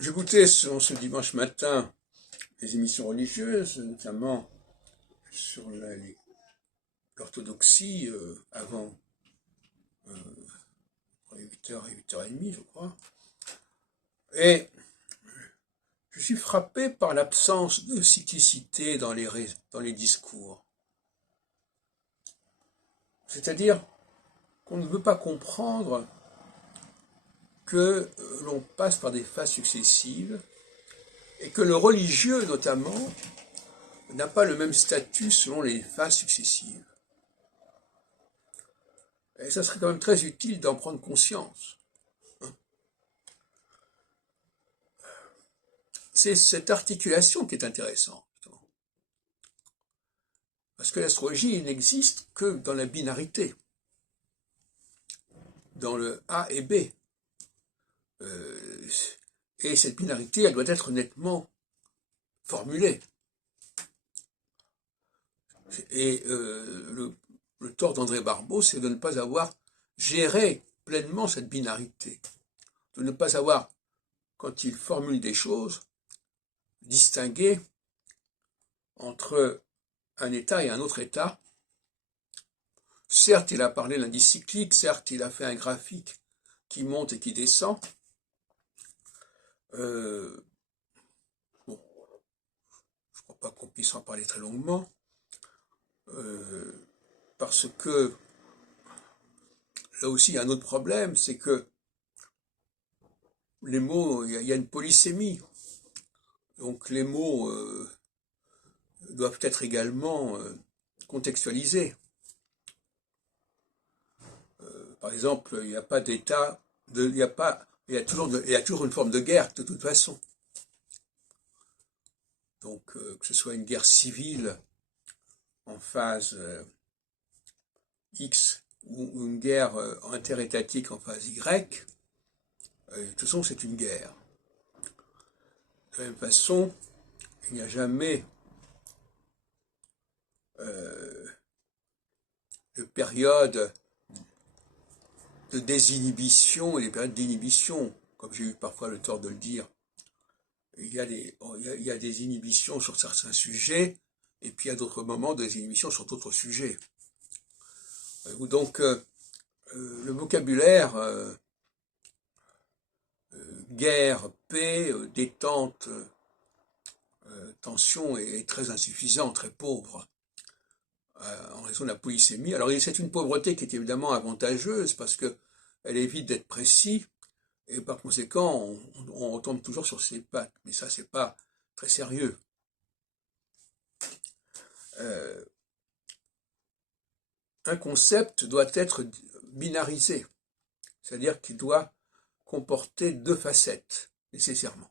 J'écoutais ce dimanche matin les émissions religieuses, notamment sur l'orthodoxie, avant 8h et 8h30, je crois. Et je suis frappé par l'absence de cyclicité dans les discours. C'est-à-dire qu'on ne veut pas comprendre que l'on passe par des phases successives et que le religieux, notamment, n'a pas le même statut selon les phases successives. Et ça serait quand même très utile d'en prendre conscience. C'est cette articulation qui est intéressante. Parce que l'astrologie n'existe que dans la binarité, dans le A et B. Et cette binarité, elle doit être nettement formulée. Et le tort d'André Barbeau, c'est de ne pas avoir géré pleinement cette binarité, de ne pas avoir, quand il formule des choses, distingué entre un état et un autre état. Certes, il a parlé l'indice cyclique, certes, il a fait un graphique qui monte et qui descend. Bon, je ne crois pas qu'on puisse en parler très longuement, parce que là aussi, il y a un autre problème, c'est que les mots, il y a une polysémie. Donc les mots doivent être également contextualisés. Par exemple, il n'y a pas d'état, il y a toujours une forme de guerre de toute façon. Donc que ce soit une guerre civile en phase X ou une guerre interétatique en phase Y, de toute façon c'est une guerre. De la même façon, il n'y a jamais de période de désinhibition et des périodes d'inhibition, comme j'ai eu parfois le tort de le dire. Il y a des inhibitions sur certains sujets, et puis à d'autres moments des inhibitions sur d'autres sujets. Donc le vocabulaire guerre, paix, détente, tension est très insuffisant, très pauvre, en raison de la polysémie. Alors c'est une pauvreté qui est évidemment avantageuse parce que elle évite d'être précis et par conséquent on retombe toujours sur ses pattes. Mais ça c'est pas très sérieux. Un concept doit être binarisé, c'est-à-dire qu'il doit comporter deux facettes nécessairement.